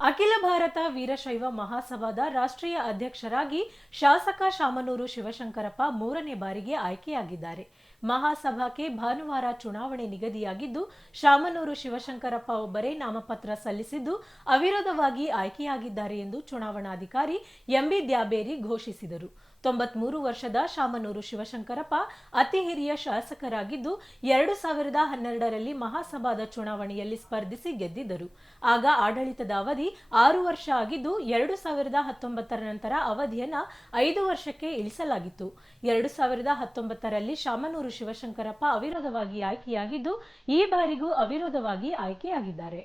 ಅಖಿಲ ಭಾರತ ವೀರಶೈವ ಮಹಾಸಭಾದ ರಾಷ್ಟ್ರೀಯ ಅಧ್ಯಕ್ಷರಾಗಿ ಶಾಸಕ ಶಾಮನೂರು ಶಿವಶಂಕರಪ್ಪ ಮೂರನೇ ಬಾರಿಗೆ ಆಯ್ಕೆಯಾಗಿದ್ದಾರೆ. ಮಹಾಸಭಾಕ್ಕೆ ಭಾನುವಾರ ಚುನಾವಣೆ ನಿಗದಿಯಾಗಿದ್ದು, ಶಾಮನೂರು ಶಿವಶಂಕರಪ್ಪ ಒಬ್ಬರೇ ನಾಮಪತ್ರ ಸಲ್ಲಿಸಿದ್ದು, ಅವಿರೋಧವಾಗಿ ಆಯ್ಕೆಯಾಗಿದ್ದಾರೆ ಎಂದು ಚುನಾವಣಾಧಿಕಾರಿ ಎಂಬಿ ದ್ಯಾಬೇರಿ ಘೋಷಿಸಿದರು. ತೊಂಬತ್ಮೂರು ವರ್ಷದ ಶಾಮನೂರು ಶಿವಶಂಕರಪ್ಪ ಅತಿ ಹಿರಿಯ ಶಾಸಕರಾಗಿದ್ದು, ಎರಡು ಸಾವಿರದ ಹನ್ನೆರಡರಲ್ಲಿ ಮಹಾಸಭಾದ ಚುನಾವಣೆಯಲ್ಲಿ ಸ್ಪರ್ಧಿಸಿ ಗೆದ್ದಿದ್ದರು. ಆಗ ಆಡಳಿತದ ಅವಧಿ ಆರು ವರ್ಷ ಆಗಿದ್ದು, ಎರಡು ಸಾವಿರದ ಹತ್ತೊಂಬತ್ತರ ನಂತರ ಅವಧಿಯನ್ನು ಐದು ವರ್ಷಕ್ಕೆ ಇಳಿಸಲಾಗಿತ್ತು. ಎರಡು ಸಾವಿರದ ಹತ್ತೊಂಬತ್ತರಲ್ಲಿ ಶಾಮನೂರು ಶಿವಶಂಕರಪ್ಪ ಅವಿರೋಧವಾಗಿ ಆಯ್ಕೆಯಾಗಿದ್ದು, ಈ ಬಾರಿಗೂ ಅವಿರೋಧವಾಗಿ ಆಯ್ಕೆಯಾಗಿದ್ದಾರೆ.